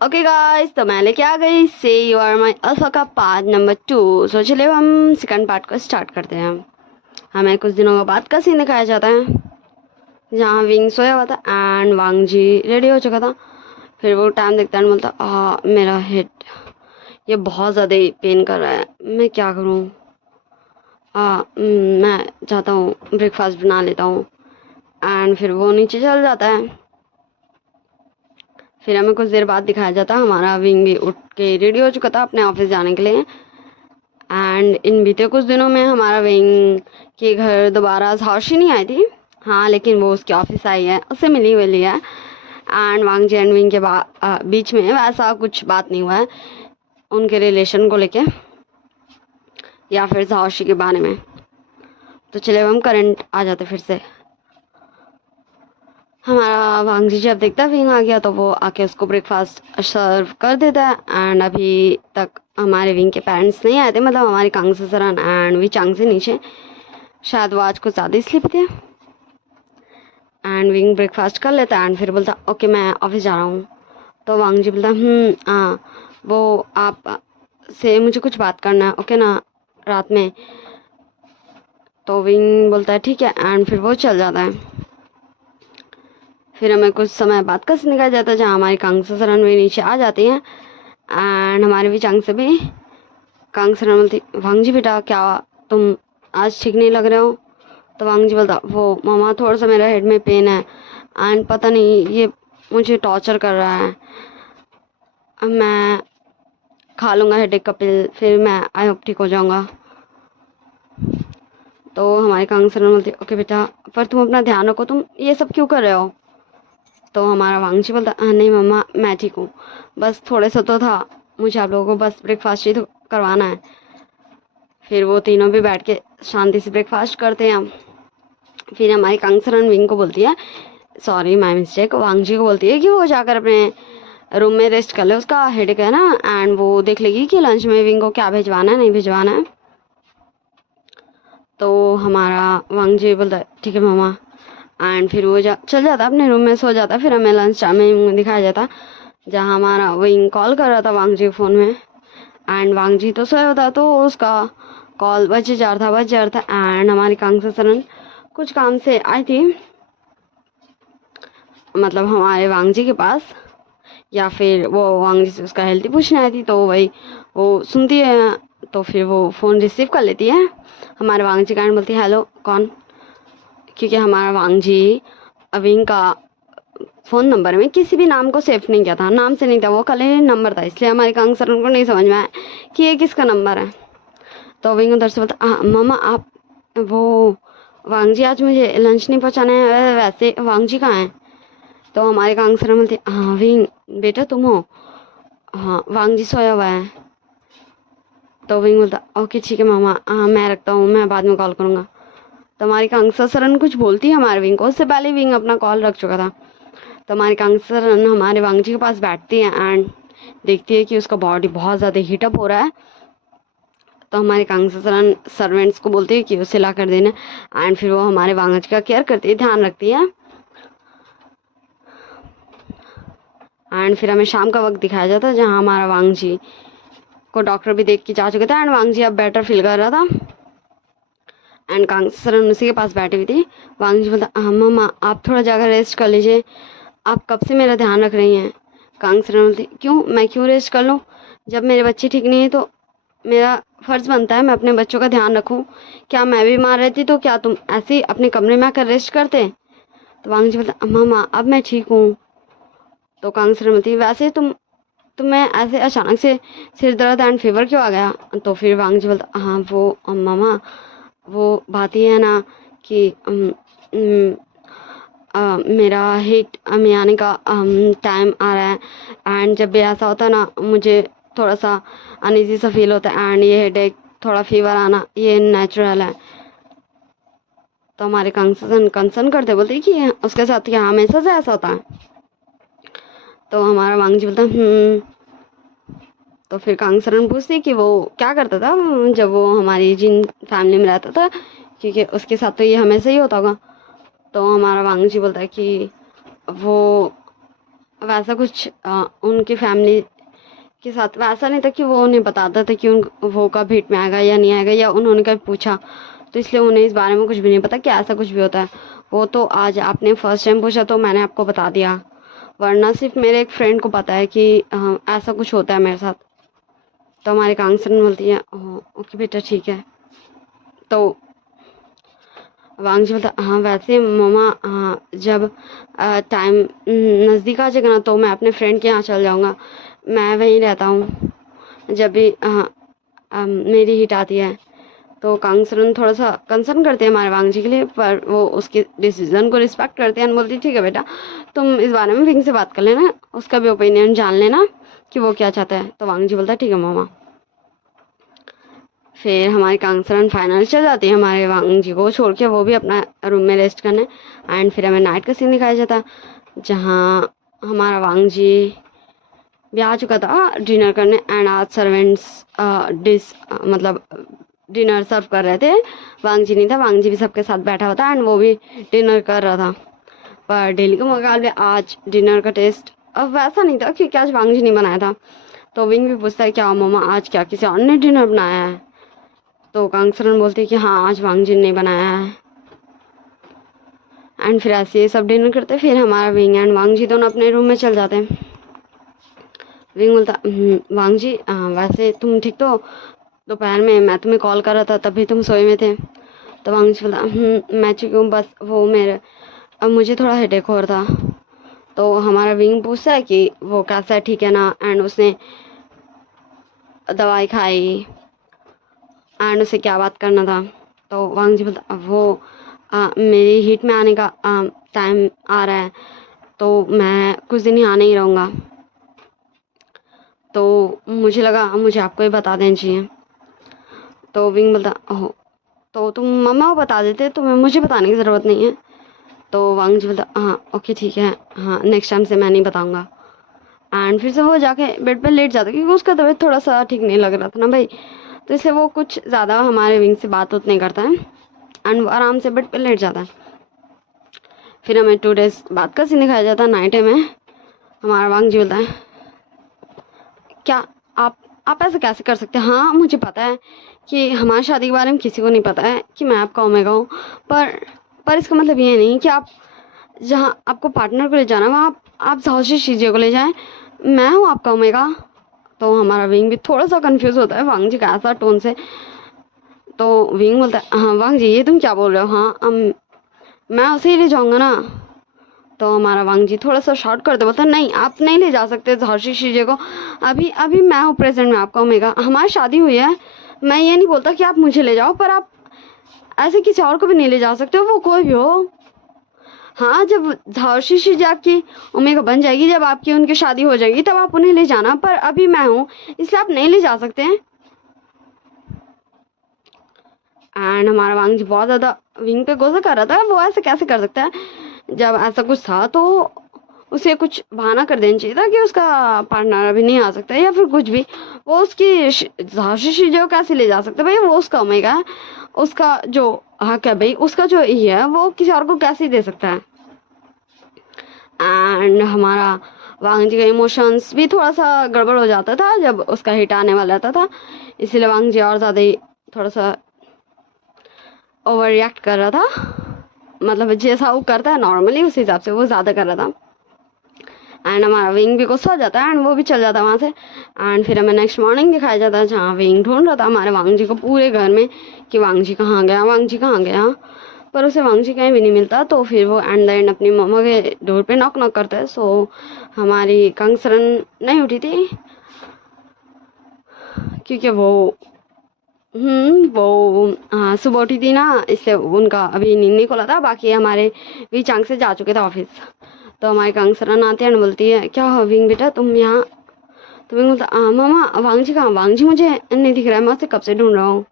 Okay guys, तो मैं लेके आ गई से यू आर माई अल्फा का पार्ट नंबर 2। सो चलिए हम सेकंड पार्ट को स्टार्ट करते हैं। हमें कुछ दिनों के बाद का सीन दिखाया जाता है जहाँ विंग सोया हुआ था एंड वांग जी रेडी हो चुका था। फिर वो टाइम देखता है and बोलता मेरा हेड ये बहुत ज़्यादा पेन कर रहा है, मैं क्या करूँ। मैं चाहता हूँ ब्रेकफास्ट बना लेता हूँ। एंड फिर वो नीचे चल जाता है। फिर हमें कुछ देर बाद दिखाया जाता है हमारा विंग भी उठ के रेडी हो चुका था अपने ऑफिस जाने के लिए। एंड इन बीते कुछ दिनों में हमारा विंग के घर दोबारा हाउशी नहीं आई थी। हाँ, लेकिन वो उसके ऑफिस आई है, उससे मिली हुई है। And Wang ji and wing के बीच में वैसा कुछ बात नहीं हुआ है उनके रिलेशन को लेके या फिर हाउशी के बारे में। तो चले हम करंट आ जाते फिर से। हमारा वांग जी जब देखता है विंग आ गया तो वो आके उसको ब्रेकफास्ट सर्व कर देता है। एंड अभी तक हमारे विंग के पेरेंट्स नहीं आए थे, मतलब हमारी कांग से सरन एंड वी चांग से नीचे। शायद वो आज कुछ ज़्यादा स्लीप थे। एंड विंग ब्रेकफास्ट कर लेता एंड फिर बोलता ओके मैं ऑफिस जा रहा हूँ। तो वांग जी बोलता वो आप से मुझे कुछ बात करना है, ओके ना, रात में। तो विंग बोलता है ठीक है एंड फिर वो चल जाता है। फिर हमें कुछ समय बाद का सीन दिखाया जाता है जहाँ हमारी कांग से सरन भी नीचे आ जाती हैं एंड हमारे भी चांग से भी। कांग सरन बोलती वांग जी बेटा क्या तुम आज ठीक नहीं लग रहे हो। तो वांग जी बोलता वो मामा थोड़ा सा मेरा हेड में पेन है एंड पता नहीं ये मुझे टॉर्चर कर रहा है। अब मैं खा लूँगा हेडेक का पिल, फिर मैं आई होप ठीक हो जाऊँगा। तो हमारे कांग सरन बोलती ओके बेटा पर तुम अपना ध्यान रखो, तुम ये सब क्यों कर रहे हो। तो हमारा वांग जी बोलता नहीं मम्मा मैं ठीक हूँ, बस थोड़े सा तो था, मुझे आप लोगों को बस ब्रेकफास्ट ही तो करवाना है। फिर वो तीनों भी बैठ के शांति से ब्रेकफास्ट करते हैं। फिर हमारी कांगसरन विंग को बोलती है, सॉरी माय मिस्टेक, वांग जी को बोलती है कि वो जाकर अपने रूम में रेस्ट कर ले, उसका हेडेक है ना। एंड वो देख लेगी कि लंच में विंग को क्या भिजवाना है नहीं भिजवाना है। तो हमारा वांग जी बोलता है ठीक है मामा। एंड फिर वो चल जाता अपने रूम में सो जाता। फिर हमें लंच टाइम दिखाया जाता जहाँ हमारा विंग कॉल कर रहा था वांग जी फ़ोन में। एंड वांग जी तो सोया होता तो उसका कॉल बज जा रहा था। एंड हमारी कांगसरन कुछ काम से आई थी, मतलब हमारे वांग जी के पास, या फिर वो वांग जी से उसका हेल्थ पूछने आई थी। तो वही वो सुनती है तो फिर वो फ़ोन रिसीव कर लेती है। हमारे वांग जी कारण बोलती है हेलो कौन, क्योंकि हमारा वांग जी विंग का फ़ोन नंबर में किसी भी नाम को सेव नहीं किया था, नाम से नहीं था, वो खाली नंबर था, इसलिए हमारे कांगसरन को नहीं समझ में आया कि ये किसका नंबर है। तो विंग उधर से बोलता मामा आप वो वांग जी आज मुझे लंच नहीं पहुँचाना है, वैसे वांग जी कहाँ हैं। तो हमारे कांगसरन बोलते हाँ विंग बेटा तुम हो, हाँ वांग जी सोया हुआ है। तो विंग बोलता ओके ठीक है मामा, हाँ मैं रखता हूँ, मैं बाद में कॉल करूँगा। तो हमारी कांगसरन कुछ बोलती है हमारे विंग को, उससे पहले विंग अपना कॉल रख चुका था। तो हमारी कांगसरन हमारे वांग जी के पास बैठती है एंड देखती है कि उसका बॉडी बहुत ज़्यादा हीटअप हो रहा है। तो हमारे कांगसरन सर्वेंट्स को बोलती है कि उसे ला कर देना। एंड फिर वो हमारे वांग जी का केयर करती है, ध्यान रखती है। एंड फिर हमें शाम का वक्त दिखाया जाता है जहाँ हमारा वांग जी को डॉक्टर भी देख के जा चुके थे एंड वांग जी अब बेटर फील कर रहा था। एंड कांगसरन उसी के पास बैठी हुई थी। वांग जी बोलता हाँ मामा आप थोड़ा जाकर रेस्ट कर लीजिए, आप कब से मेरा ध्यान रख रही हैं। कांगसरन बोलती क्यों, मैं क्यों रेस्ट कर लूँ, जब मेरे बच्चे ठीक नहीं है तो मेरा फ़र्ज़ बनता है मैं अपने बच्चों का ध्यान रखूं। क्या मैं बीमार रहती तो क्या तुम ऐसे ही अपने कमरे में आकर रेस्ट करते। तो वांग जी बोलता मामा अब मैं ठीक हूँ। तो कांगसरन बोलती वैसे तुम्हें ऐसे अचानक से सिर दर्द एंड फीवर क्यों आ गया। तो फिर वांग जी बोलता हाँ वो मामा वो बात ही है ना कि मेरा हिट में आने का टाइम आ रहा है। एंड जब भी ऐसा होता है ना मुझे थोड़ा सा अनईजी सा फील होता है एंड ये हेडेक थोड़ा फीवर आना ये नेचुरल है। तो हमारे कंसर्न करते बोलते कि उसके साथ क्या हमेशा से ऐसा होता है। तो हमारा वांग जी बोलता तो फिर कांगसरन पूछती कि वो क्या करता था जब वो हमारी जिन फैमिली में रहता था, क्योंकि उसके साथ तो ये हमेशा ही होता होगा। तो हमारा वांग जी बोलता है कि वो वैसा कुछ उनकी फैमिली के साथ वैसा नहीं था कि वो उन्हें बताता था कि वो कब हिट में आएगा या नहीं आएगा, या उन्होंने कभी पूछा, तो इसलिए उन्हें इस बारे में कुछ भी नहीं पता कि ऐसा कुछ भी होता है। वो तो आज आपने फर्स्ट टाइम पूछा तो मैंने आपको बता दिया, वरना सिर्फ मेरे एक फ्रेंड को पता है कि ऐसा कुछ होता है मेरे साथ। तो हमारी कांगसरन बोलती है ओके बेटा ठीक है। तो वांगजी बोलता हाँ वैसे मम्मा जब टाइम नज़दीक आ जाएगा ना तो मैं अपने फ्रेंड के यहाँ चल जाऊँगा, मैं वहीं रहता हूँ जब भी मेरी हिट आती है। तो कांगसरन थोड़ा सा कंसर्न करते हैं हमारे वांगजी के लिए, पर वो उसके डिसीजन को रिस्पेक्ट करते हैं। बोलती ठीक है बेटा तुम इस बारे में विंग से बात कर लेना, उसका भी ओपिनियन जान लेना कि वो क्या चाहता है। तो वांगजी बोलता है ठीक है मामा। फिर हमारी कांगसरन फाइनल चल जाती है हमारे वांगजी को छोड़ के, वो भी अपना रूम में रेस्ट करने। एंड फिर हमें नाइट का सीन दिखाया जाता जहाँ हमारा वांगजी भी आ चुका था डिनर करने। एंड आज सर्वेंट्स डिस मतलब डिनर सर्व कर रहे थे, वांगजी नहीं था, वांगजी भी सबके साथ बैठा हुआ था एंड वो भी डिनर कर रहा था। पर डेली के मुकाबले आज डिनर का टेस्ट अब वैसा नहीं था क्योंकि आज वांगजी नहीं बनाया था। तो विंग भी पूछता है क्या मम्मा आज क्या किसी और ने डिनर बनाया है। तो कांगसरन बोलती है कि हाँ आज वांगजी ने बनाया है। एंड फिर ऐसे ये सब डिनर करते, फिर हमारा विंग एंड वांगजी दोनों अपने रूम में चल जाते हैं। विंग बोलता वांगजी वैसे तुम ठीक तो, दोपहर में मैं तुम्हें कॉल कर रहा था तभी तुम सोए में थे। तो वांगजी बोलता मैं चुकी हूँ, बस वो मेरे अब मुझे थोड़ा हेडेक हो रहा था। तो हमारा विंग पूछता है कि वो कैसा है ठीक है ना, एंड उसने दवाई खाई एंड उसे क्या बात करना था। तो वांगजी बोलता वो मेरी हीट में आने का टाइम आ रहा है तो मैं कुछ दिन यहाँ नहीं रहूँगा, तो मुझे लगा मुझे आपको ही बता देना चाहिए। तो विंग बोलता ओह तो तुम मम्मा को बता देते, तुम्हें मुझे बताने की ज़रूरत नहीं है। तो वांगजी बोलता हाँ ओके ठीक है, हाँ नेक्स्ट टाइम से मैं नहीं बताऊँगा। एंड फिर से वो जाके बेड पे लेट जाता क्योंकि उसका तबीयत थोड़ा सा ठीक नहीं लग रहा था ना भाई, तो इसलिए वो कुछ ज़्यादा हमारे विंग से बात नहीं करता है एंड वो आराम से बेड पे लेट जाता है। फिर हमें 2 डेज बाद का सीन दिखाया जाता है नाइट में। हमारा वांगजी बोलता है क्या आप ऐसे कैसे कर सकते हैं, हाँ मुझे पता है कि हमारी शादी के बारे में किसी को नहीं पता है कि मैं आपका ओमेगा हूँ, पर इसका मतलब ये नहीं कि आप जहाँ आपको पार्टनर को ले जाना वहाँ आप साहसी चीज़ों को ले जाएं, मैं हूँ आपका ओमेगा। तो हमारा विंग भी थोड़ा सा कंफ्यूज होता है वांगजी का ऐसा टोन से। तो विंग बोलता है हाँ वांगजी ये तुम क्या बोल रहे हो, हाँ मैं उसे ही ले जाऊँगा ना। तो हमारा वांगजी थोड़ा सा शॉर्ट करते बोलता है नहीं आप नहीं ले जा सकते हर्षी शीजे को, अभी अभी मैं हूँ प्रेजेंट में आपका ओमेगा, हमारी शादी हुई है। मैं ये नहीं बोलता कि आप मुझे ले जाओ, पर आप ऐसे किसी और को भी नहीं ले जा सकते हो, वो कोई भी हो। हाँ जब हर्षी शीजे आपकी ओमेगा बन जाएगी, जब आपकी उनकी शादी हो जाएगी तब आप उन्हें ले जाना, पर अभी मैं हूँ इसलिए आप नहीं ले जा सकते हैं। एंड हमारा वांगजी बहुत ज़्यादा विंग पे गुस्सा कर रहा था, वो ऐसे कैसे कर सकता है, जब ऐसा कुछ था तो उसे कुछ बहाना कर देना चाहिए था कि उसका पार्टनर अभी नहीं आ सकता या फिर कुछ भी, वो उसकी जो कैसे ले जा सकता है भाई, वो उसका ओमेगा है, उसका जो हक है भाई, उसका जो ये है वो किसी और को कैसे दे सकता है। एंड हमारा वांगजी का इमोशंस भी थोड़ा सा गड़बड़ हो जाता था जब उसका हिट आने वाला रहता था, इसीलिए वांगजी और ज़्यादा ही थोड़ा सा ओवर रिएक्ट कर रहा था, मतलब जैसा वो करता है नॉर्मली उस हिसाब से वो ज़्यादा कर रहा था। एंड हमारा विंग भी गुस्सा हो जाता है एंड वो भी चल जाता है वहाँ से। एंड फिर हमें नेक्स्ट मॉर्निंग दिखाया जाता है जहाँ विंग ढूंढ रहा था हमारे वांगजी को पूरे घर में कि वांगजी कहाँ गया, वांगजी कहाँ गया, पर उसे वांगजी कहीं भी नहीं मिलता। तो फिर वो एंड द एंड अपनी मम्मा के डोर पे नॉक नॉक करता है। सो हमारी कांगसरन नहीं उठी थी क्योंकि वो सुबह उठी थी ना, इससे उनका अभी नींद नहीं खोला था, बाकी हमारे वी चांग से जा चुके थे ऑफिस। तो हमारी कांगसरन आती है एंड बोलती है क्या हो विंग बेटा तुम यहाँ, तो विंग बोलता मामा वांगजी कहाँ, वांगजी मुझे नहीं दिख रहा है, मैं उसे कब से ढूंढ रहा हूँ।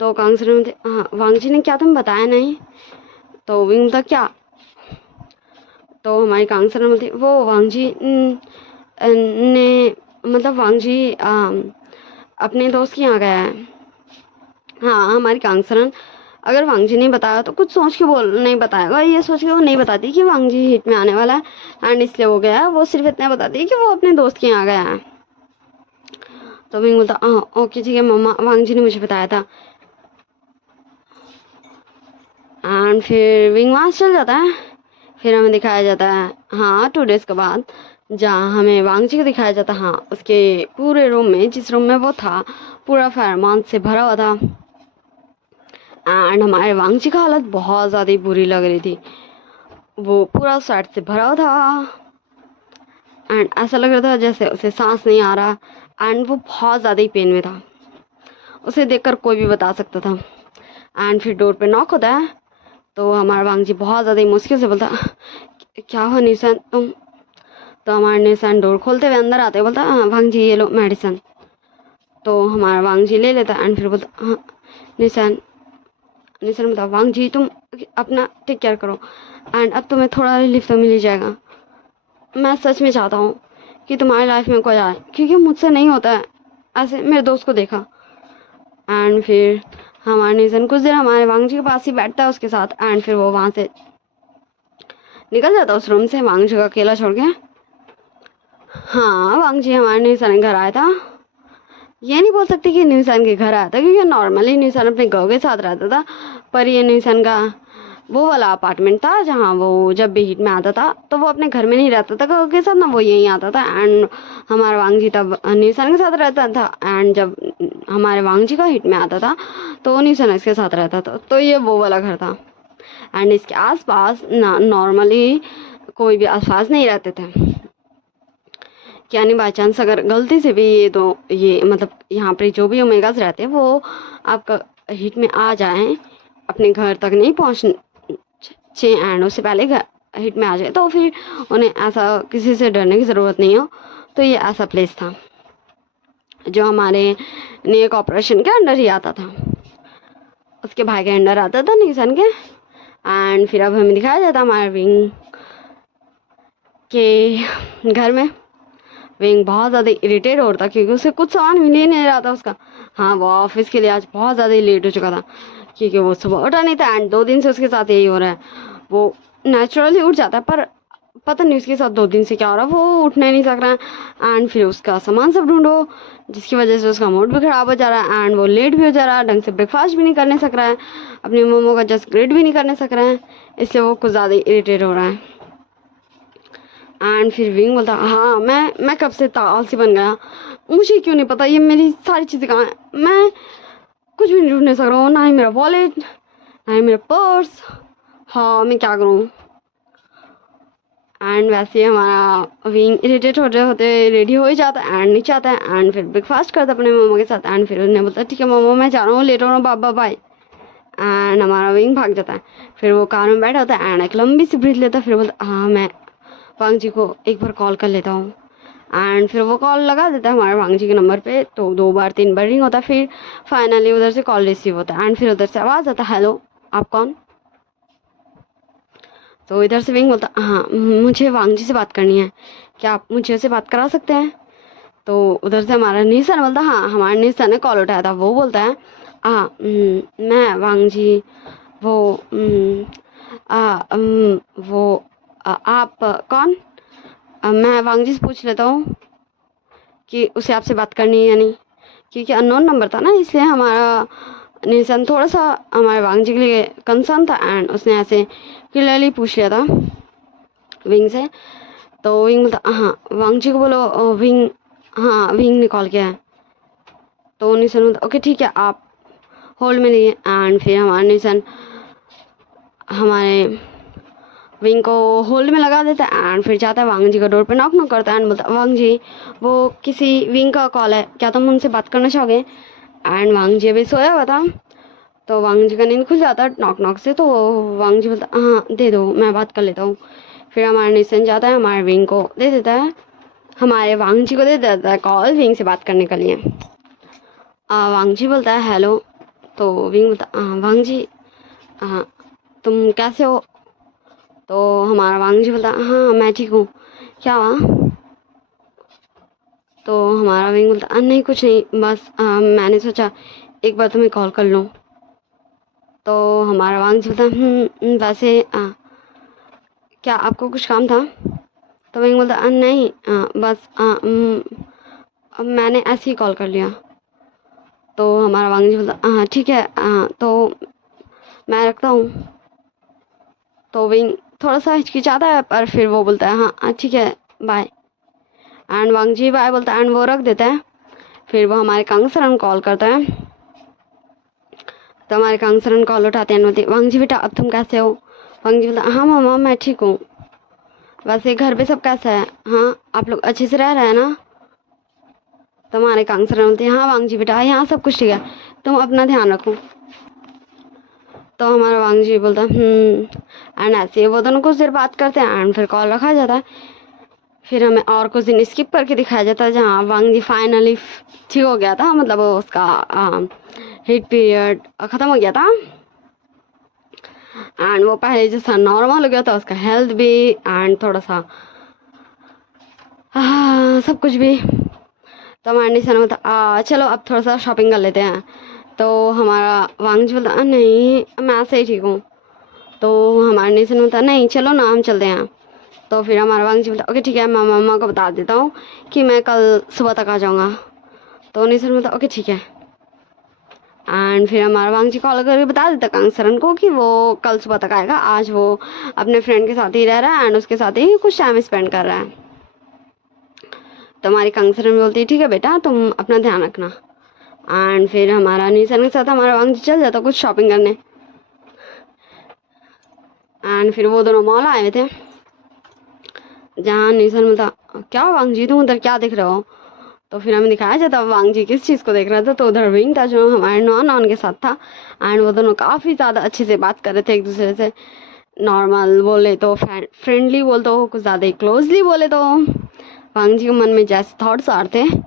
तो कांगसरन बोलती हाँ वांगजी ने क्या तुम बताया नहीं। तो विंग बोलता क्या, तो हमारी कांगसरन बोलती वो वांगजी ने मतलब वांगजी अपने दोस्त के यहाँ गया है। हाँ हमारी कांगसरन अगर वांगजी नहीं बताया तो कुछ सोच के बोल नहीं बताएगा, ये सोच के वो नहीं बताती कि वांगजी हिट में आने वाला है एंड इसलिए वो गया है। वो सिर्फ इतना बताती है कि वो अपने दोस्त के यहाँ गया है। तो विंग बोलता हाँ ओके ठीक है मम्मा, वांगजी ने मुझे बताया था। एंड फिर विंग वहाँ से चल जाता है। फिर हमें दिखाया जाता है हाँ 2 डेज के बाद, जहाँ हमें वांगजी को दिखाया जाता है हाँ उसके पूरे रूम में, जिस रूम में वो था, पूरा फेरोमोन से भरा हुआ था। एंड हमारे वांगजी का हालत बहुत ज़्यादा ही बुरी लग रही थी, वो पूरा स्वेट से भरा हुआ था एंड ऐसा लग रहा था जैसे उसे सांस नहीं आ रहा एंड वो बहुत ज़्यादा ही पेन में था। उसे देखकर कोई भी बता सकता था। एंड फिर डोर पे नॉक होता है तो हमारा वांगजी बहुत ज़्यादा ही मुश्किल से बोलता क्या हुआ निशान तुम। तो हमारा निशान डोर खोलते हुए अंदर आते बोलता हाँ वांगजी ये लो मेडिसिन। तो हमारा वांगजी ले लेता एंड फिर बोलता हाँ निशान बोलता वांगजी तुम अपना टेक केयर करो एंड अब तुम्हें थोड़ा रिलीफ तो मिल ही जाएगा। मैं सच में चाहता हूँ कि तुम्हारी लाइफ में कोई आए, क्योंकि मुझसे नहीं होता है ऐसे, मेरे दोस्त को देखा। एंड फिर हमारा निशन कुछ देर हमारे वांगजी के पास ही बैठता है उसके साथ एंड फिर वो वहाँ से निकल जाता है उस रूम से, वांगजी को अकेला छोड़ के। हाँ वांगजी हमारे निशन के घर आया था। ये नहीं बोल सकती कि निशन के घर आया था, क्योंकि नॉर्मली निशन अपने गर्ल के साथ रहता था, पर ये निशन का वो वाला अपार्टमेंट था जहाँ वो जब भी हिट में आता था तो वो अपने घर में नहीं रहता था गर्ल के साथ ना, वो यहीं आता था। एंड हमारा वांगजी तब निशन के साथ रहता था एंड जब हमारे वांगजी का हिट में आता था तो निशन इसके साथ रहता था। तो ये वो वाला घर था एंड इसके आसपास नॉर्मली कोई भी आसपास नहीं रहते थे। यानी बाई चांस अगर गलती से भी ये मतलब यहाँ पे जो भी ओमेगास रहते हैं वो आपका हिट में आ जाए, अपने घर तक नहीं पहुँचने एंड उससे पहले हिट में आ जाए, तो फिर उन्हें ऐसा किसी से डरने की ज़रूरत नहीं हो। तो ये ऐसा प्लेस था जो हमारे नेक ऑपरेशन के अंडर ही आता था, उसके भाई के अंडर आता था निशन के। एंड फिर अब हमें दिखाया जाता हमारे विंग के घर में। विंग बहुत ज़्यादा इरिटेट हो रहा था क्योंकि उसे कुछ सामान मिल ही नहीं रहा था उसका। हाँ वो ऑफिस के लिए आज बहुत ज़्यादा ही लेट हो चुका था क्योंकि वो सुबह उठा नहीं था एंड 2 दिन से उसके साथ यही हो रहा है। वो नेचुरली उठ जाता है पर पता नहीं उसके साथ 2 दिन से क्या हो रहा है, वो उठने नहीं सक रहा है। एंड फिर उसका सामान सब ढूंढो, जिसकी वजह से उसका मूड भी ख़राब हो जा रहा है एंड वो लेट भी हो जा रहा है, ढंग से ब्रेकफास्ट भी नहीं करने सक रहा है, अपनी मोमो का जस्ट ग्रेड भी नहीं करने सक रहा है, इसलिए वो कुछ ज़्यादा इरिटेट हो रहा है। एंड फिर विंग बोलता हाँ मैं कब से आलसी बन गया, मुझे क्यों नहीं पता ये मेरी सारी चीज़ें कहाँ हैं, मैं कुछ भी नहीं ढूंढने सक रहा हूँ, ना ही मेरा वॉलेट ना ही मेरा पर्स, हाँ मैं क्या करूँ। एंड वैसे हमारा विंग इरिटेट होते होते रेडी हो ही जाता है एंड नीचे आता है एंड फिर ब्रेकफास्ट करता है अपने मोमो के साथ। एंड फिर उन्हें बोलता ठीक है मोमो मैं जा रहा हूँ, लेट हो रहा हूँ, बाय बाय। एंड हमारा विंग भाग जाता है। फिर वो कार में बैठा होता है एंड एक लंबी सी ब्रीथ लेता है, फिर बोलता हाँ मैं वांगजी को एक बार कॉल कर लेता हूँ। एंड फिर वो कॉल लगा देता है हमारे वांगजी के नंबर पे, तो 2 बार 3 बार रिंग होता है, फिर फाइनली उधर से कॉल रिसीव होता है एंड फिर उधर से आवाज़ आता है हेलो आप कौन। तो इधर से विंग बोलता हाँ मुझे वांगजी से बात करनी है, क्या आप मुझे उससे बात करा सकते हैं। तो उधर से हमारा निशन बोलता हाँ हमारे निशन ने कॉल उठाया था। वो बोलता है मैं वांगजी वो आप कौन। मैं वांगजी से पूछ लेता हूँ कि उसे आपसे बात करनी है या नहीं, क्योंकि अननोन नंबर था ना, इसलिए हमारा निशन थोड़ा सा हमारे वांगजी के लिए कंसर्न था एंड उसने ऐसे क्लियरली पूछ लिया था विंग से। तो विंग बोलता हाँ वांगजी को बोलो विंग, हाँ विंग ने कॉल किया है। तो निशन बोलता ओके ठीक है आप होल्ड में रहिए। एंड फिर हमारा निशन हमारे विंग को होल्ड में लगा देता है एंड फिर जाता है वांगजी का डोर पे नॉक करता है एंड बोलता वांगजी वो किसी विंग का कॉल है, क्या तुम उनसे बात करना चाहोगे। एंड वांगजी अभी सोया हुआ था तो वांगजी का नींद खुल जाता है नॉक से, तो वांगजी बोलता हाँ दे दो मैं बात कर लेता हूँ। फिर हमारा निशन जाता है हमारे विंग को दे देता है, हमारे वांगजी को दे देता है कॉल विंग से बात करने के लिए। वांगजी बोलता है हेलो। तो विंग बोलता वांगजी तुम कैसे हो। तो हमारा वांगजी बोलता हाँ मैं ठीक हूँ, क्या हुआ। तो हमारा विंग बोलता नहीं कुछ नहीं, बस मैंने सोचा एक बार तुम्हें कॉल कर लूँ। तो हमारा वांग जी बोलता वैसे क्या आपको कुछ काम था? तो वही बोलता नहीं बस अब मैंने ऐसे ही कॉल कर लिया। तो हमारा वांग जी बोलता हाँ ठीक है तो मैं रखता हूँ। तो विंग थोड़ा सा हिचकिचाता है पर फिर वो बोलता है हाँ ठीक है bye. And Wang ji bye बोलता है एंड वो रख देता है। फिर वो हमारे कांगसरन कॉल करता है। तो हमारे कांगसरन कॉल उठाते हैं, बोलते वांग जी बेटा अब तुम कैसे हो? वांग जी बोलता हाँ मामा मैं ठीक हूँ। वैसे घर पे सब कैसा है? हाँ आप लोग अच्छे से रह रहे हैं ना? तो हमारे कांगसरन बोलते हैं हाँ वांग जी बेटा यहाँ सब कुछ ठीक है, तुम अपना ध्यान रखो। तो हमारा वांग जी बोलता एंड ऐसे वो दोनों कुछ देर बात करते हैं एंड फिर कॉल रखा जाता है। फिर हमें और कुछ दिन स्किप करके दिखाया जाता है जहाँ वांग जी फाइनली ठीक हो गया था, मतलब उसका हिट पीरियड ख़त्म हो गया था एंड वो पहले जैसा नॉर्मल हो गया था, उसका हेल्थ भी एंड थोड़ा सा सब कुछ भी। तो हमारे निशान में था चलो अब थोड़ा सा शॉपिंग कर लेते हैं। तो हमारा वांग जी बोलता नहीं मैं ऐसे ही ठीक हूँ। तो हमारे निशान में था नहीं चलो ना हम चलते हैं। तो फिर हमारा वांग जी बोलता ओके ठीक है मैं मम्मा को बता देता हूँ कि मैं कल सुबह तक आ जाऊँगा। तो निशान बोलता ओके ठीक है। एंड फिर हमारा वांग जी कॉल करके बता देता कांगसरन को कि वो कल सुबह तक आएगा, आज वो अपने फ्रेंड के साथ ही रह रहा है एंड उसके साथ ही कुछ टाइम स्पेंड कर रहा है। तो हमारी कांगसरन बोलती है ठीक है बेटा तुम अपना ध्यान रखना। एंड फिर हमारा निशान के साथ हमारा वांग जी चल जाता कुछ शॉपिंग करने। एंड फिर वो दोनों मॉल आए हुए थे जहाँ निशान बोलता क्या वांग जी तुम उधर क्या देख रहे हो? तो फिर हमें दिखाया जाता वांग जी किस चीज़ को देख रहा था। तो उधर विंग था जो हमारे नॉन के साथ था एंड वो दोनों काफ़ी ज़्यादा अच्छे से बात कर रहे थे एक दूसरे से। नॉर्मल बोले तो फ्रेंडली बोले तो कुछ ज़्यादा ही क्लोजली बोले तो वांग जी के मन में जैसे थॉट्स आ रहे थे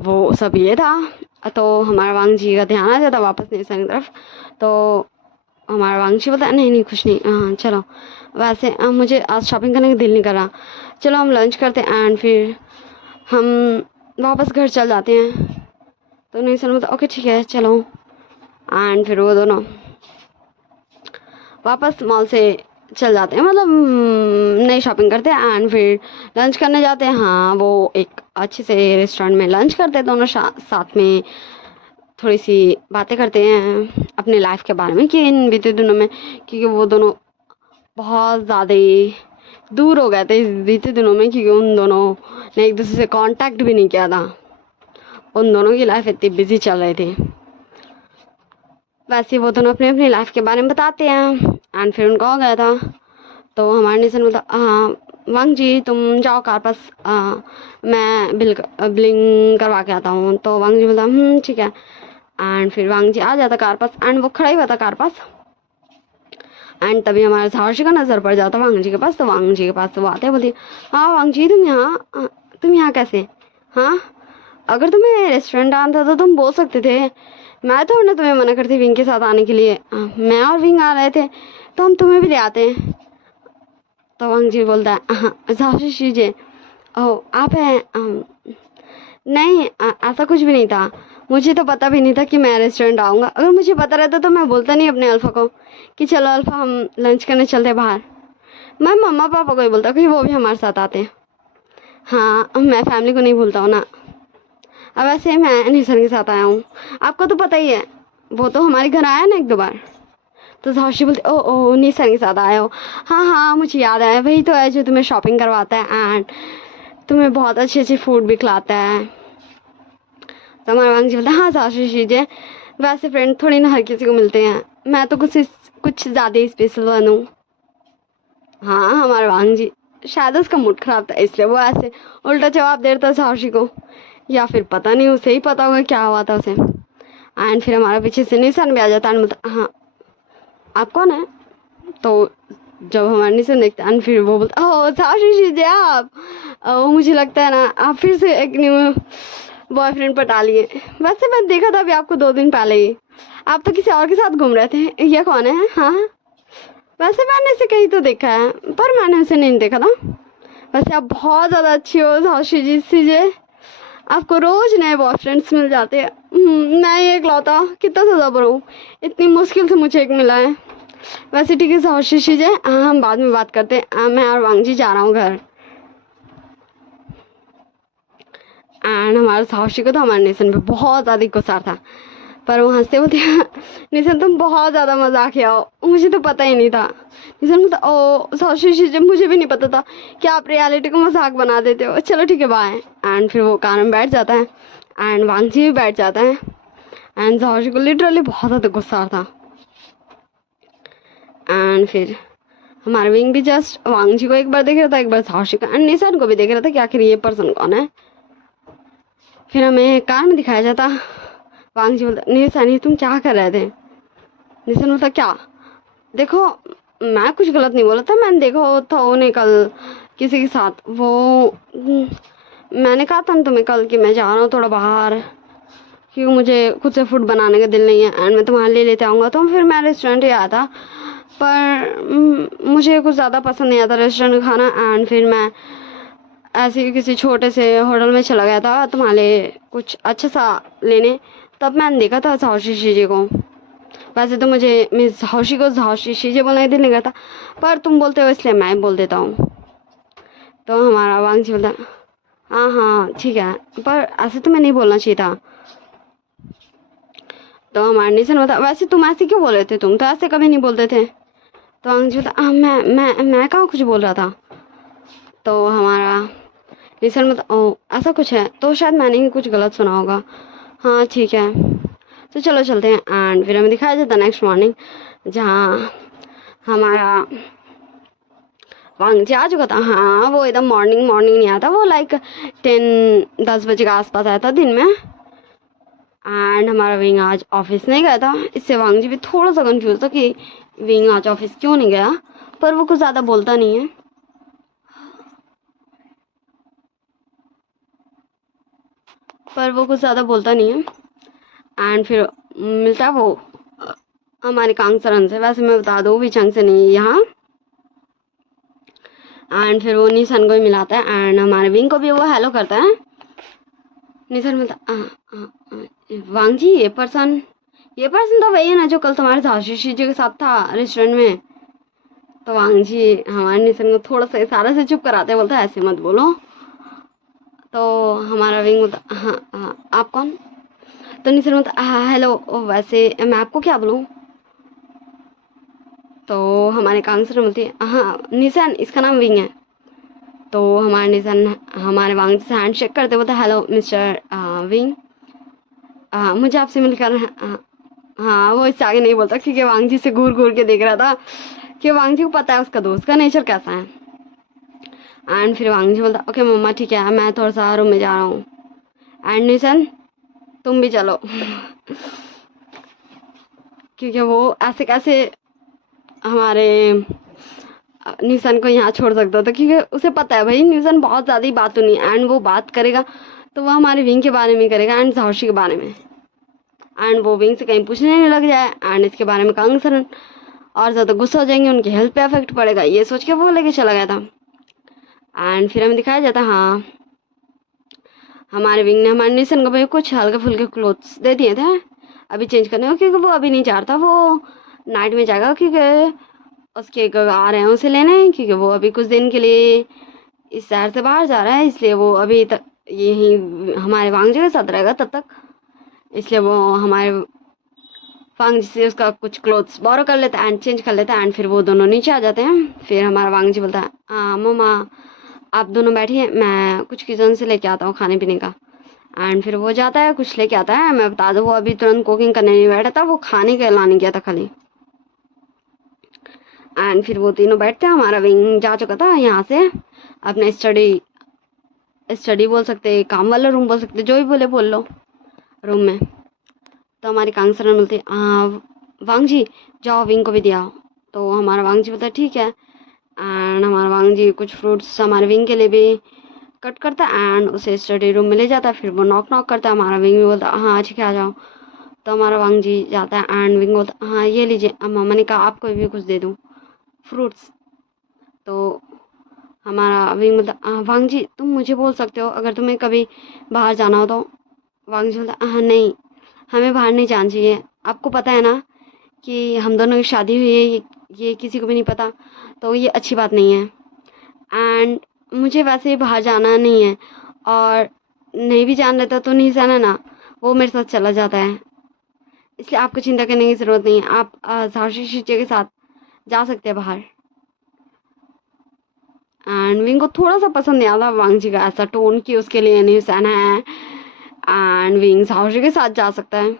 वो सब ये था। तो हमारा वांग जी का ध्यान आ जाता वापस निशान की तरफ। तो हमारा वांग जी बोलता नहीं नहीं कुछ नहीं हाँ चलो वैसे मुझे आज शॉपिंग करने का दिल नहीं कर रहा, चलो हम लंच करते हैं एंड फिर हम वापस घर चल जाते हैं। तो निशान बोलता ओके ठीक है चलो। एंड फिर वो दोनों वापस मॉल से चल जाते हैं, मतलब नई शॉपिंग करते हैं एंड फिर लंच करने जाते हैं। हाँ वो एक अच्छे से रेस्टोरेंट में लंच करते हैं दोनों साथ में, थोड़ी सी बातें करते हैं अपने लाइफ के बारे में कि इन बीते दिनों में, क्योंकि वो दोनों बहुत ज़्यादा ही दूर हो गए थे इस बीते दिनों में, क्योंकि उन दोनों ने एक दूसरे से कांटेक्ट भी नहीं किया था। उन दोनों की लाइफ इतनी बिजी चल रही थी। वैसे वो दोनों अपनी अपनी लाइफ के बारे में बताते हैं एंड फिर उनका हो गया था। तो हमारे निशान बोलता हाँ वांग जी तुम जाओ कार पास मैं बिलिंग करवा के आता हूँ। तो वांग जी बोलता ठीक है। एंड फिर वांग जी आ जाता कार पास एंड वो खड़ा ही हुआ था कार पास एंड तभी हमारे साहसी का नज़र पड़ जाता वांग जी के पास। तो वांग जी के पास वो आते हैं, बोलती हाँ वांग जी तुम यहाँ कैसे? हाँ अगर तुम्हें रेस्टोरेंट आना था तो तुम बोल सकते थे, मैं तो ना तुम्हें मना करती विंग के साथ आने के लिए। मैं और विंग आ रहे थे तो हम तुम्हें भी ले आते हैं। तो वांग जी बोलता है हाँ साहसी शीजिए ओह आप हैं नहीं ऐसा कुछ भी नहीं था, मुझे तो पता भी नहीं था कि मैं रेस्टोरेंट आऊँगा। अगर मुझे पता रहता तो मैं बोलता नहीं अपने अल्फ़ा को कि चलो अल्फ़ा हम लंच करने चलते बाहर। मैं मम्मा पापा को ही बोलता कि वो भी हमारे साथ आते हैं। हाँ मैं फैमिली को नहीं भूलता हूँ ना। अब वैसे मैं निशान के साथ आया हूँ, आपको तो पता ही है वो तो हमारे घर आया ना एक दो बार। तो साहसी बोलते ओ निशान के साथ आए हो? हाँ मुझे याद आया, वही तो है जो तुम्हें शॉपिंग करवाता है एंड तुम्हें बहुत अच्छे अच्छे फूड भी खिलाता है। तो हमारा वांग जी बोलता हाँ साहसी शीजिए, वैसे फ्रेंड थोड़ी ना हर किसी को मिलते हैं, मैं तो कुछ ज़्यादा ही स्पेशल बनूँ। हाँ हमारा वांग जी शायद उसका मूड खराब था इसलिए वो ऐसे उल्टा जवाब दे रहा था साहसी को, या फिर पता नहीं उसे ही पता होगा क्या हुआ था उसे। एंड फिर हमारा पीछे से निशान भी आ जाता है बोलता हाँ आप कौन है? तो जब हमारे निशान देखते हैं फिर वो बोलता ओह साहसी शीजिए आप मुझे लगता है ना आप फिर से एक न्यू बॉयफ्रेंड पटा लिए। वैसे मैं देखा था अभी आपको 2 दिन पहले ही, आप तो किसी और के साथ घूम रहे थे, ये कौन है? हाँ वैसे मैंने इसे कहीं तो देखा है पर मैंने उसे नहीं देखा था। वैसे आप बहुत ज़्यादा अच्छी हो साहसी जी शीजिए, आपको रोज नए बॉयफ्रेंड्स मिल जाते हैं, मैं ये इकलौता कितना सजा भरूं, इतनी मुश्किल से मुझे एक मिला है। वैसे ठीक है साहौशी जी, हम बाद में बात करते हैं। मैं और वांगजी जा रहा हूँ घर। एंड हमारे साहौशी को तो हमारे निशन पे बहुत ज़्यादा गुस्सा था, पर वो हंसते बोलते निशन तुम बहुत ज़्यादा मजाकिया हो, मुझे तो पता ही नहीं था। निशन बोलता ओ साहौशी जब मुझे भी नहीं पता था कि आप रियलिटी को मजाक बना देते हो, चलो ठीक है बाय। एंड फिर वो कार में बैठ जाता है एंड वांगजी भी बैठ जाता है एंड साहौशी को लिटरली बहुत ज़्यादा गुस्सा आ रहा था। एंड फिर हमारा विंग भी जस्ट वांगजी को एक बार देख रहा था, एक बार साहौशी को एंड निशन को भी देख रहा था कि आखिर ये पर्सन कौन है। फिर हमें कार में दिखाया जाता। वांगजी बोलता निशन तुम क्या कर रहे थे। निशन बोलता क्या, देखो मैं कुछ गलत नहीं बोला था, मैंने देखा था उन्हें कल किसी के साथ, वो मैंने कहा था ना तुम्हें कल कि मैं जा रहा हूँ थोड़ा बाहर क्योंकि मुझे खुद से फूड बनाने का दिल नहीं है एंड मैं तुम्हारे लिए लेते आऊँगा। तो फिर मैं रेस्टोरेंट ही आया था, पर मुझे कुछ ज़्यादा पसंद नहीं आता रेस्टोरेंट खाना एंड फिर मैं ऐसे ही किसी छोटे से होटल में चला गया था तुम्हारे लिए कुछ अच्छा सा लेने, तब मैंने देखा था साहौशी जी को। वैसे तो मुझे मिस हाउशी को हाउशी शीजे बोलने का दिल नहीं करता, पर तुम बोलते हो इसलिए मैं बोल देता हूँ। तो हमारा वांगजी बोलता हाँ हाँ ठीक है, पर ऐसे तुम्हें नहीं बोलना चाहिए था। तो हमारा निशन बोलता वैसे तुम ऐसे क्यों बोल रहे थे, तुम तो ऐसे कभी नहीं बोलते थे। तो वांगजी बोलता मैं कहाँ कुछ बोल रहा था। तो हमारा निशन बोलता ओ ऐसा कुछ है, तो शायद मैंने ही कुछ गलत सुना होगा। हाँ ठीक है, तो चलो चलते हैं। एंड फिर हमें दिखाया जाता नेक्स्ट मॉर्निंग, जहाँ हमारा वांगजी आ चुका था। हाँ वो एकदम मॉर्निंग नहीं आता, वो लाइक 10 बजे के आसपास आया था दिन में। एंड हमारा विंग आज ऑफिस नहीं गया था, इससे वांगजी भी थोड़ा सा कंफ्यूज था कि विंग आज ऑफिस क्यों नहीं गया, पर वो कुछ ज़्यादा बोलता नहीं है। एंड फिर मिलता है वो हमारे कांगसरन से, वैसे मैं बता दूँ विचंग से नहीं यहाँ। एंड फिर वो निशन को ही मिलाता है एंड हमारे विंग को भी वो हेलो करता है। निशन मिलता वांगजी ये पर्सन तो वही है ना जो कल तुम्हारे साहौशी जी के साथ था रेस्टोरेंट में। तो वांगजी हमारे निशन को थोड़ा सा इशारा से चुप कराते बोलता है ऐसे मत बोलो। तो हमारा विंग बोलता हाँ आप कौन। तो निशन बोलता हेलो वैसे मैं आपको क्या बोलूँ। तो हमारे कांगसर बोलती है हाँ निशन इसका नाम विंग है। तो हमारे निशन हमारे वांग से हैंड शेक करते बोलते हेलो मिस्टर विंग, मुझे आपसे मिलकर हाँ वो इससे आगे नहीं बोलता क्योंकि वांगजी से घूर घूर के देख रहा था कि वांगजी को पता है उसका दोस्त का नेचर कैसा है। एंड फिर वांगजी बोलता ओके मम्मा ठीक है मैं थोड़ा सा रूम में जा रहा हूँ। एंड निशन तुम भी चलो क्योंकि वो ऐसे कैसे हमारे निशन को यहाँ छोड़ सकता था, क्योंकि उसे पता है भाई निशन बहुत ज़्यादा ही बात नहीं एंड वो बात करेगा तो वो हमारे विंग के बारे में करेगा एंड साहौशी के बारे में, एंड वो विंग से कहीं पूछने नहीं लग जाए एंड इसके बारे में कांगसरन और ज़्यादा गुस्सा हो जाएंगे, उनकी हेल्थ पे अफेक्ट पड़ेगा, ये सोच के वो लेके चला गया था। एंड फिर हमें दिखाया जाता हाँ हमारे विंग ने हमारे निशन को भाई कुछ हल्के फुल्के क्लोथ्स दे दिए थे अभी चेंज करने को, क्योंकि वो अभी नहीं चाहता, वो नाइट में जाएगा क्योंकि उसके आ रहे हैं उसे लेने, क्योंकि वो अभी कुछ दिन के लिए इस शहर से बाहर जा रहा है, इसलिए वो अभी तक यहीं हमारे वांगजी के साथ रहेगा तब तक, इसलिए वो हमारे वांगजी से उसका कुछ क्लोथ्स बोरो कर लेता है एंड चेंज कर लेता है एंड फिर वो दोनों नीचे आ जाते हैं। फिर हमारा वांगजी बोलता है हाँ मम्मा आप दोनों बैठिए मैं कुछ किचन से लेके आता हूँ खाने पीने का। एंड फिर वो जाता है कुछ लेके आता है, मैं बता दूँ वो अभी तुरंत कुकिंग करने नहीं बैठा था, वो खाने के लाने गया था खाली। एंड फिर वो तीनों बैठते हैं, हमारा विंग जा चुका था यहाँ से अपने स्टडी बोल सकते, काम वाला रूम बोल सकते, जो भी बोल लो रूम में। तो हमारी कांगसरन बोलती वांगजी जाओ विंग को भी दिया। तो हमारा वांगजी बोलता ठीक है एंड हमारा वांगजी कुछ फ्रूट्स हमारे विंग के लिए भी कट करता है एंड उसे स्टडी रूम में ले जाता है। फिर वो नॉक करता है, हमारा विंग भी बोलता हाँ ठीक है आ जाओ। तो हमारा वांगजी जाता है एंड विंग बोलता हाँ ये लीजिए, अब मम्मा ने कहा आपको भी कुछ दे दूँ फ्रूट्स। तो हमारा विंग बोलता वांग जी तुम मुझे बोल सकते हो अगर तुम्हें कभी बाहर जाना हो तो। वांग जी बोलता हाँ नहीं, हमें बाहर नहीं जाना चाहिए, आपको पता है ना कि हम दोनों की शादी हुई है, ये किसी को भी नहीं पता, तो ये अच्छी बात नहीं है। एंड मुझे वैसे बाहर जाना नहीं है, और नहीं भी जान रहता तो नहीं जाना ना, वो मेरे साथ चला जाता है, इसलिए आपको चिंता करने की ज़रूरत नहीं है, आप साहसी शीचे के साथ जा सकते हैं बाहर। एंड विंग को थोड़ा सा पसंद नहीं आता वांग जी का ऐसा टोन कि उसके लिए नहीं सहना है एंड विंग साहसी के साथ जा सकता है।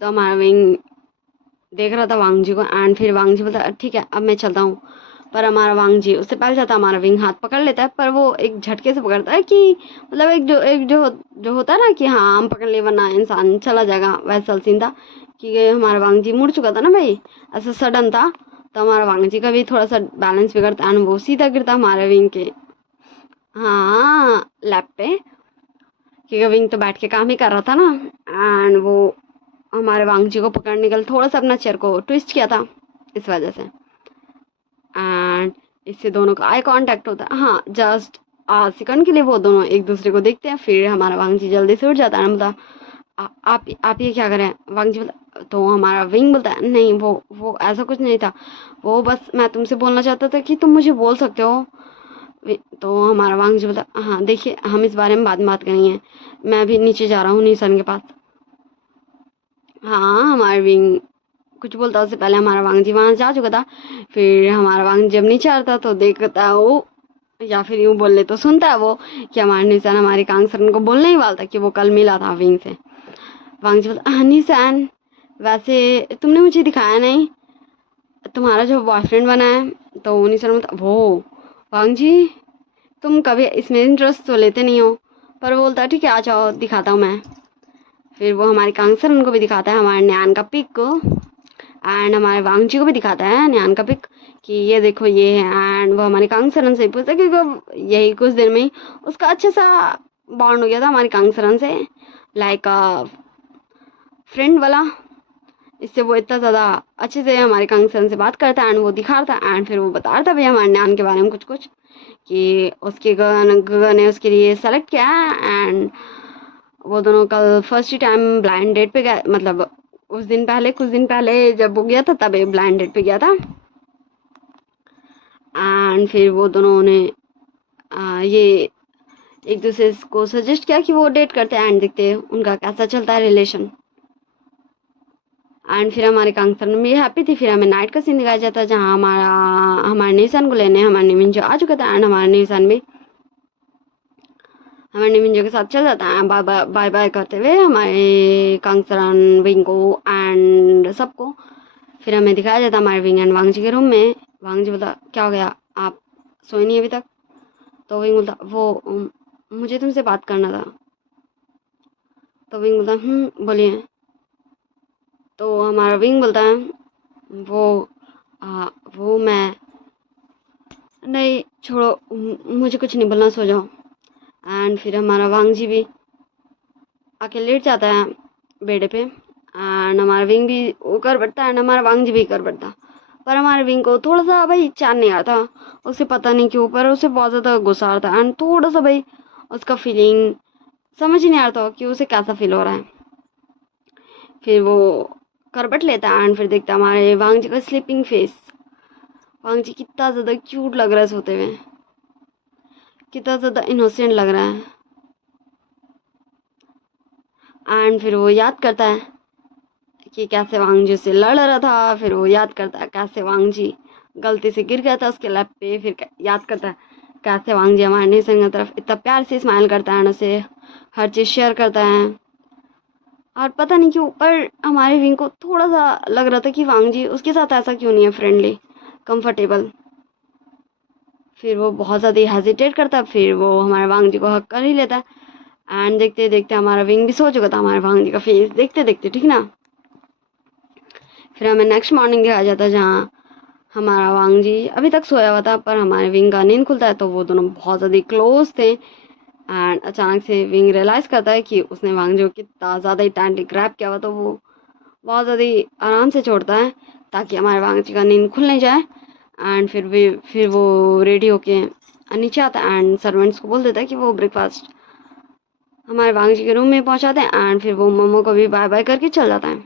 तो हमारा विंग देख रहा था वांग जी को एंड फिर वांग जी बोलता ठीक है अब मैं चलता हूँ। पर हमारा वांग जी उससे पहले जाता, हमारा विंग हाथ पकड़ लेता है, पर वो एक झटके से पकड़ता है कि मतलब एक जो होता है ना कि हाँ हम पकड़ ले वरना इंसान चला जाएगा, वैसा सीन था कि हमारा वांग जी मुड़ चुका था ना भाई, ऐसा सडन था। तो हमारा वांग जी का भी थोड़ा सा बैलेंस बिगड़ता है एंड वो सीधा गिरता हमारे विंग के हाँ लैप पे, क्योंकि विंग तो बैठ के काम ही कर रहा था ना। एंड वो हमारे वांग जी को पकड़ने के लिए थोड़ा सा अपना चेयर को ट्विस्ट किया था इस वजह से। एंड इससे दोनों का आई कांटेक्ट होता है, हाँ जस्ट सेकंड के लिए वो दोनों एक दूसरे को देखते हैं। फिर हमारा वांग जी जल्दी से उठ जाता है, बोलता आप ये क्या करें। वांग जी बोलता, तो हमारा विंग बोलता है नहीं वो ऐसा कुछ नहीं था, वो बस मैं तुमसे बोलना चाहता था कि तुम मुझे बोल सकते हो। तो हमारा वांग जी बोलता हाँ देखिए हम इस बारे में बाद में बात करेंगे, मैं अभी नीचे जा रहा हूँ निशान के पास। हाँ हमारा विंग कुछ बोलता उससे पहले हमारा वांग जी वहां जा चुका था। फिर हमारा वांग जब नीचे आता तो देखता है वो, या फिर यूं बोल ले तो सुनता है वो कि हमारे निशान हमारे कांगसरन को बोलने ही वाला था कि वो कल मिला था विंग से। वांग जी बोलता हाँ निशान वैसे तुमने मुझे दिखाया नहीं तुम्हारा जो बॉयफ्रेंड बना है। तो निशान बोलता वो वांग जी तुम कभी इसमें इंटरेस्ट तो लेते नहीं हो, पर वो बोलता ठीक है आ जाओ दिखाता हूँ मैं। फिर वो हमारे कांगसरन को भी दिखाता है हमारे न्यान का पिक को, एंड हमारे वांगची को भी दिखाता है न्यान का पिक कि ये देखो ये है। एंड वो हमारे कांगसरन से पूछता है क्योंकि यही कुछ देर में ही उसका अच्छा सा बॉन्ड हो गया था हमारे कांगसरन से, लाइक फ्रेंड वाला। इससे वो इतना ज़्यादा अच्छे से हमारे कांगसरन से बात करता है एंड वो दिखाता है एंड फिर वो बता रहा था भैया हमारे न्यान के बारे में कुछ कुछ कि उसके गगन ने उसके लिए सेलेक्ट किया है। एंड वो दोनों कल फर्स्ट ही टाइम ब्लाइंड डेट पे गए, मतलब उस दिन पहले कुछ दिन पहले जब वो गया था तब ब्लाइंड डेट पे गया था। एंड फिर वो दोनों ने ये एक दूसरे को सजेस्ट किया कि वो डेट करते हैं एंड देखते हैं उनका कैसा चलता है रिलेशन। एंड फिर हमारे कांगसरन भी हैप्पी थी। फिर हमें नाइट का सीन दिखाया जाता है जहाँ हमारे निशान को लेने हमारे निमिंजो आ चुका था एंड हमारे निशान भी हमारे निमिंजो के साथ चल जाता है बाय बाय बाय बाय करते हुए हमारे कांगसरन विंग को एंड सबको। फिर हमें दिखाया जाता है हमारे विंग एंड वांग जी के रूम में। वांग जी बोलता क्या हो गया आप सोए नहीं अभी तक। तो विंग बोलता वो मुझे तुमसे बात करना था। तो विंग बोलता बोलिए। तो हमारा विंग बोलता है वो वो मैं नहीं छोड़ो मुझे कुछ नहीं बोलना सो जाओ। एंड फिर हमारा वांग जी भी आके लेट जाता है बेड पे एंड हमारा विंग भी वो कर पड़ता है एंड हमारा वांग जी भी कर पड़ता। पर हमारे विंग को थोड़ा सा भाई चैन नहीं आता, उसे पता नहीं क्यों पर उसे बहुत ज़्यादा गुस्सा आता है एंड थोड़ा सा भाई उसका फीलिंग समझ ही नहीं आता कि उसे कैसा फील हो रहा है। फिर वो करबट लेता है एंड फिर देखता है हमारे वांग जी का स्लीपिंग फेस। वांग जी कितना ज़्यादा क्यूट लग रहा है सोते हुए, कितना ज़्यादा इनोसेंट लग रहा है। एंड फिर वो याद करता है कि कैसे वांग जी से लड़ रहा था। फिर वो याद करता है कैसे वांग जी गलती से गिर गया था उसके लैप पे। फिर याद करता है कैसे वांग जी हमारे निशान की तरफ इतना प्यार से स्माइल करता है, उसे हर चीज़ शेयर करता है। और पता नहीं क्यों पर हमारे विंग को थोड़ा सा लग रहा था कि वांग जी उसके साथ ऐसा क्यों नहीं है फ्रेंडली कंफर्टेबल। फिर वो बहुत ज़्यादा हेजिटेट करता है, फिर वो हमारे वांग जी को हक कर ही लेता है। एंड देखते देखते हमारा विंग भी सो चुका था हमारे वांग जी का फेस देखते देखते, ठीक ना। फिर हमें नेक्स्ट मॉर्निंग दिखाया जाता है जहाँ हमारा वांग जी अभी तक सोया हुआ था पर हमारे विंग का नींद खुलता है तो वो दोनों बहुत ज़्यादा क्लोज थे। एंड अचानक से विंग रियलाइज़ करता है कि उसने वांग जी को कितना ज़्यादा ही टाइटली ग्रैब किया हुआ, तो वो बहुत ज़्यादा आराम से छोड़ता है ताकि हमारे वांग जी का नींद खुल नहीं जाए। एंड फिर वो रेडी होके नीचे आता है एंड सर्वेंट्स को बोल देता है कि वो ब्रेकफास्ट हमारे वांग जी के रूम में पहुंचाते हैं एंड फिर वो मोमो को भी बाय बाय करके चल जाता है।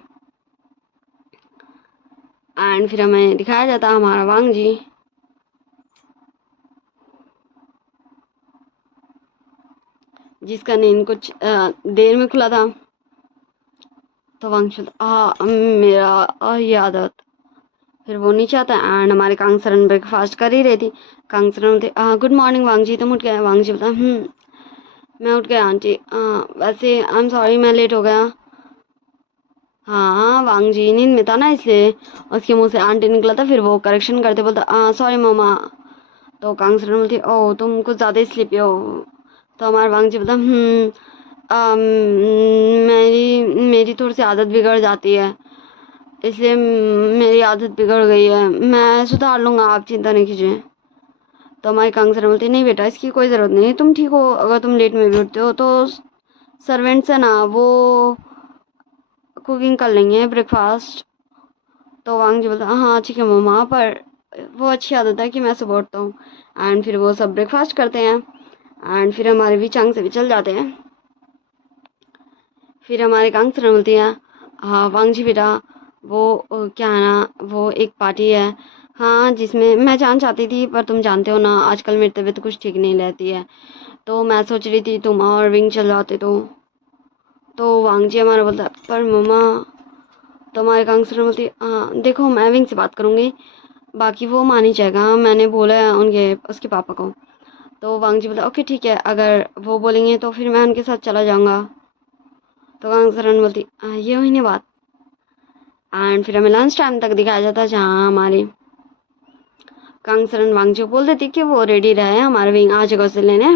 एंड फिर हमें दिखाया जाता है हमारा वांग जी जिसका नींद कुछ देर में खुला था। तो वांग चलता मेरा ये आदत। फिर वो नीचे आता है एंड हमारे कांगसरन ब्रेकफास्ट कर ही रही थी। कांगसरन बोलते गुड मॉर्निंग वांग जी, तुम उठ गए? वांग जी बोलता मैं उठ गया आंटी। वैसे आई एम सॉरी मैं लेट हो गया। हाँ वांग जी नींद में था ना इसलिए उसके मुंह से आंटी निकला था। फिर वो करेक्शन करते बोलता सॉरी मामा। तो कांगसरन बोलती ओ तुम कुछ ज़्यादा ही स्लीपी हो। तो हमारे वांग जी बोलता मेरी मेरी थोड़ी सी आदत बिगड़ जाती है इसलिए मेरी आदत बिगड़ गई है, मैं सुधार लूँगा, आप चिंता नहीं कीजिए। तो हमारी कांगसरन बोलती नहीं बेटा इसकी कोई ज़रूरत नहीं, तुम ठीक हो। अगर तुम लेट में भी उठते हो तो सर्वेंट्स है ना वो कुकिंग कर लेंगे ब्रेकफास्ट। तो वांग जी बोलता हाँ ठीक है मम्मा, पर वो अच्छी आदत है कि मैं सुबह उठता हूँ। एंड फिर वो सब ब्रेकफास्ट करते हैं एंड फिर हमारे भी चांग से भी चल जाते हैं। फिर हमारे कांगसरन बोलती है हाँ वांग जी बेटा वो क्या है ना वो एक पार्टी है हाँ जिसमें मैं जाना चाहती थी, पर तुम जानते हो ना आजकल मेरी तबीयत कुछ ठीक नहीं रहती है, तो मैं सोच रही थी तुम और विंग चल जाते तो वांग जी हमारा बोलता पर मम्मा। तो हमारे कांगसरन बोलती हाँ देखो मैं विंग से बात करूँगी, बाकी वो मान ही जाएगा, मैंने बोला है उसके पापा को। तो वांग जी बोलता ओके ठीक है, अगर वो बोलेंगे तो फिर मैं उनके साथ चला जाऊँगा। तो कांगसरन बोलती ये हुई नहीं बात। एंड फिर हमें लंच टाइम तक दिखाया जाता है जहाँ हमारी कांगसरन वांग जी को बोल देती कि वो रेडी रहे हमारे विंग आ जाएगा उसे लेने।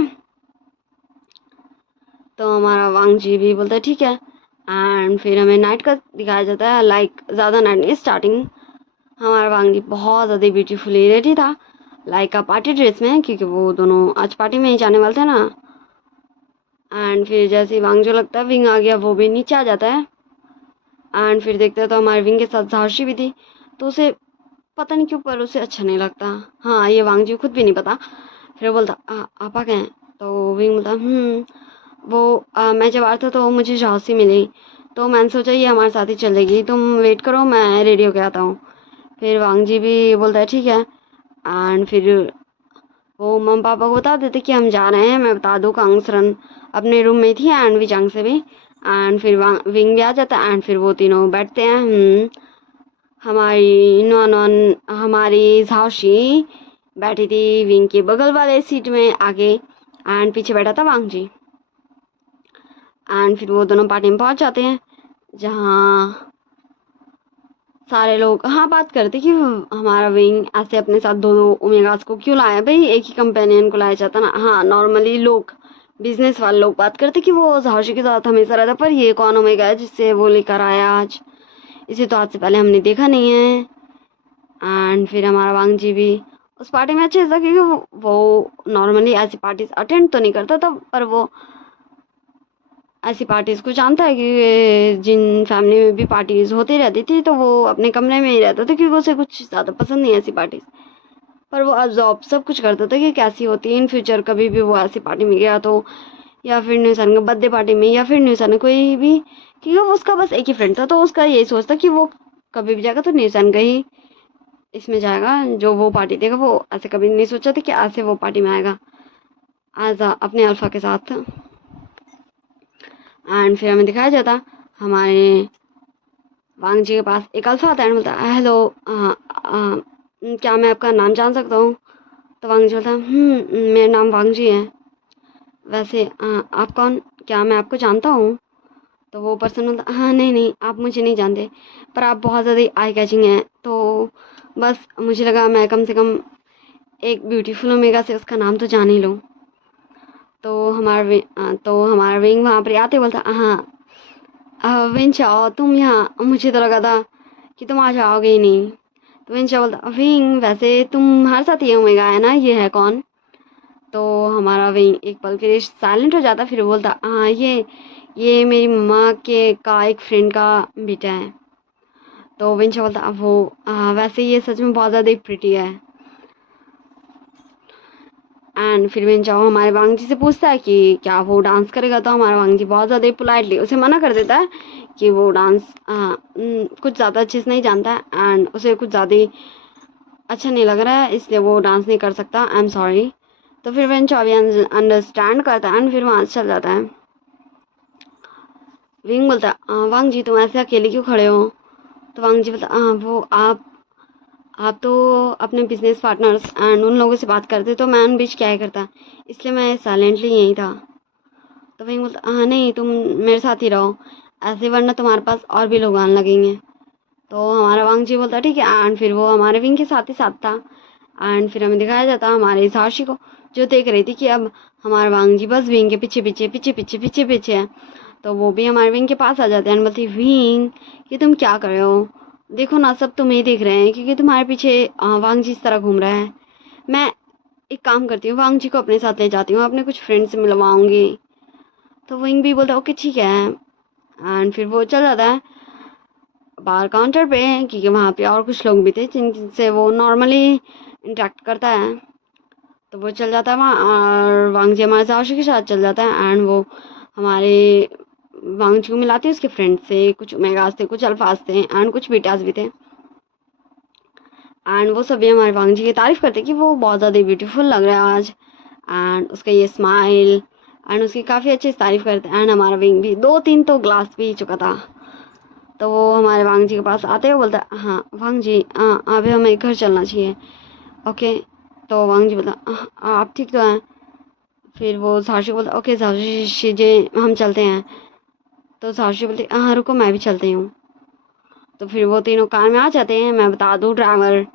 तो हमारा वांग जी भी बोलता है ठीक है। एंड फिर हमें नाइट का दिखाया जाता है, लाइक ज़्यादा नाइट नहीं स्टार्टिंग। हमारा वांग जी बहुत ज़्यादा ब्यूटीफुली रेडी था लाइक पार्टी ड्रेस में, क्योंकि वो दोनों आज पार्टी में ही जाने वाले थे ना। एंड फिर जैसे ही वांग जो लगता है विंग आ गया वो भी नीचे आ जाता है। एंड फिर देखते तो हमारे विंग के साथ झारसी भी थी, तो उसे पता नहीं क्यों पर उसे अच्छा नहीं लगता। हाँ ये वांग जी खुद भी नहीं पता। फिर वो बोलता आपा कहें? तो विंग बोलता वो मैं जब आ रहा था तो मुझे झांसी मिली, तो मैंने सोचा ये हमारे साथ ही चलेगी, तुम वेट करो मैं रेडी होके आता हूँ। फिर वांग जी भी बोलता है ठीक है। एंड फिर वो मम्मी पापा को बता देते कि हम जा रहे हैं। मैं बता दूँ कांगसरन अपने रूम में थी एंड विचांग से भी। एंड फिर विंग भी आ जाता है एंड फिर वो तीनों बैठते हैं। हमारी नॉन हमारी झांसी बैठी थी विंग के बगल वाले सीट में आगे एंड पीछे बैठा था वांग जी। एंड फिर वो दोनों पार्टी में पहुंच जाते हैं जहाँ सारे लोग हाँ बात करते कि हमारा विंग ऐसे अपने साथ दोनों ओमेगास को क्यों लाया, भाई एक ही कंपेनियन को लाया जाता ना। हाँ नॉर्मली लोग बिजनेस वाले लोग बात करते कि वो झांसी के साथ हमेशा रहता, पर ये कौन ओमेगा है जिससे वो लेकर आया आज, इसे तो आज से पहले हमने देखा नहीं है। एंड फिर हमारा वांग जी भी उस पार्टी में अच्छे से, क्योंकि वो नॉर्मली ऐसी पार्टीज अटेंड तो नहीं करता था, पर वो ऐसी पार्टीज़ को जानता है कि जिन फैमिली में भी पार्टीज़ होती रहती थी तो वो अपने कमरे में ही रहता था, क्योंकि उसे कुछ ज़्यादा पसंद नहीं है ऐसी पार्टीज़। पर वो ऑब्जॉर्व सब कुछ करता था कि कैसी होती है इन फ्यूचर। कभी भी वो ऐसी पार्टी में गया तो, या फिर न्यूसन के बर्थडे पार्टी में, या फिर न्यूसन कोई भी, क्योंकि वो उसका बस एक ही फ्रेंड था, तो उसका यही सोचता कि वो कभी भी जाएगा तो न्यूसन का ही इसमें जाएगा जो वो पार्टी देगा। वो ऐसे कभी नहीं सोचा था कि ऐसे वो पार्टी में आएगा एज अपने अल्फा के साथ। एंड फिर हमें दिखाया जाता हमारे वांग जी के पास एक अल्फा आता है, बोलता है हेलो क्या मैं आपका नाम जान सकता हूँ? तो वांग जी बोलता मेरा नाम वांग जी है। वैसे आप कौन, क्या मैं आपको जानता हूँ? तो वो पर्सन बोलता हाँ नहीं नहीं आप मुझे नहीं जानते, पर आप बहुत ज़्यादा आई कैचिंग हैं, तो बस मुझे लगा मैं कम से कम एक ब्यूटीफुल ओमेगा से उसका नाम तो जान ही लूँ। तो हमारा विंग वहाँ पर आते बोलता विंचा तुम यहाँ, मुझे तो लगा था कि तुम आज आओगे ही नहीं। तो विंचा बोलता विंग वैसे तुम हर साथ ये ओमेगा है ना, ये है कौन? तो हमारा विंग एक पल के लिए साइलेंट हो जाता, फिर बोलता हाँ ये मेरी मम्मा के का एक फ्रेंड का बेटा है। तो विंचा बोलता वो वैसे ये सच में बहुत ज़्यादा प्रिटी है। एंड फिर वेन चाओ हमारे वांग जी से पूछता है कि क्या वो डांस करेगा, तो हमारा वांग जी बहुत ज़्यादा पोलाइटली उसे मना कर देता है कि वो डांस कुछ ज़्यादा अच्छे से नहीं जानता है एंड उसे कुछ ज़्यादा ही अच्छा नहीं लग रहा है, इसलिए वो डांस नहीं कर सकता, आई एम सॉरी। तो फिर वेन चाओ भी अंडरस्टैंड करता है एंड फिर वहाँ से चल जाता है। विंग बोलता है वांग जी तुम ऐसे अकेले क्यों खड़े हो? तो वांग जी बोलता वो आप तो अपने बिजनेस पार्टनर्स एंड उन लोगों से बात करते, तो मैं उन बीच क्या ही करता, इसलिए मैं साइलेंटली यहीं था। तो वहीं बोलता हाँ नहीं तुम मेरे साथ ही रहो ऐसे, वरना तुम्हारे पास और भी लोग आने लगेंगे। तो हमारा वांग जी बोलता ठीक है एंड फिर वो हमारे विंग के साथ ही साथ था। एंड फिर हमें दिखाया जाता हमारे साक्षी को, जो देख रही थी कि अब हमारा वांग जी बस विंग के पीछे पीछे पीछे पीछे पीछे पीछे है। तो वो भी हमारे विंग के पास आ जाते हैं एंड बोलती विंग कि तुम क्या कर रहे हो, देखो ना सब तुम्हें ही देख रहे हैं क्योंकि तुम्हारे पीछे वांग जी इस तरह घूम रहा है। मैं एक काम करती हूँ, वांग जी को अपने साथ ले जाती हूँ, अपने कुछ फ्रेंड से मिलवाऊंगी। तो विंग भी बोलता ओके ठीक है एंड फिर वो चल जाता है बार काउंटर पे, क्योंकि वहाँ पे और कुछ लोग भी थे जिनसे वो नॉर्मली इंटरेक्ट करता है। तो वो चल जाता है वहाँ और वांग जी हमारे साक्षी के साथ चल जाता है एंड वो हमारे वांग जी को मिलाते हैं उसके फ्रेंड से, कुछ ओमेगास थे, कुछ अल्फाज थे एंड कुछ बीटास भी थे। एंड वो सभी हमारे वांग जी की तारीफ़ करते कि वो बहुत ज़्यादा ब्यूटीफुल लग रहा है आज, एंड उसका ये स्माइल एंड उसकी काफ़ी अच्छी तारीफ़ करते हैं। एंड हमारा विंग भी 2-3 तो ग्लास पी चुका था। तो वो हमारे वांग जी के पास आते हुए बोलता हाँ वांग जी अभी हमें घर चलना चाहिए। ओके। तो वांग जी बोलता आप ठीक तो हैं? फिर वो साक्षी बोलता ओके साक्षी जी हम चलते हैं। तो साक्षी बोलती हाँ रुको मैं भी चलती हूँ। तो फिर वो तीनों कार में आ जाते हैं। मैं बता दूँ ड्राइवर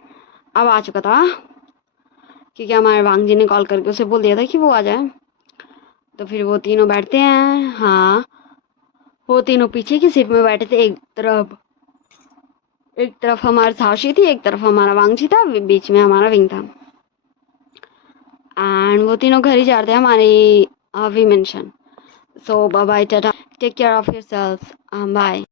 अब आ चुका था क्योंकि हमारे वांग जी ने कॉल करके उसे बोल दिया था कि वो आ जाए। तो फिर वो तीनों बैठते हैं। हाँ वो तीनों पीछे की सीट में बैठे थे, एक तरफ हमारी साक्षी थी, एक तरफ हमारा वांग जी था, बीच में हमारा विंग था। एंड वो तीनों घर ही जाते हैं हमारी we mention. So bye bye tata, take care of yourself, bye.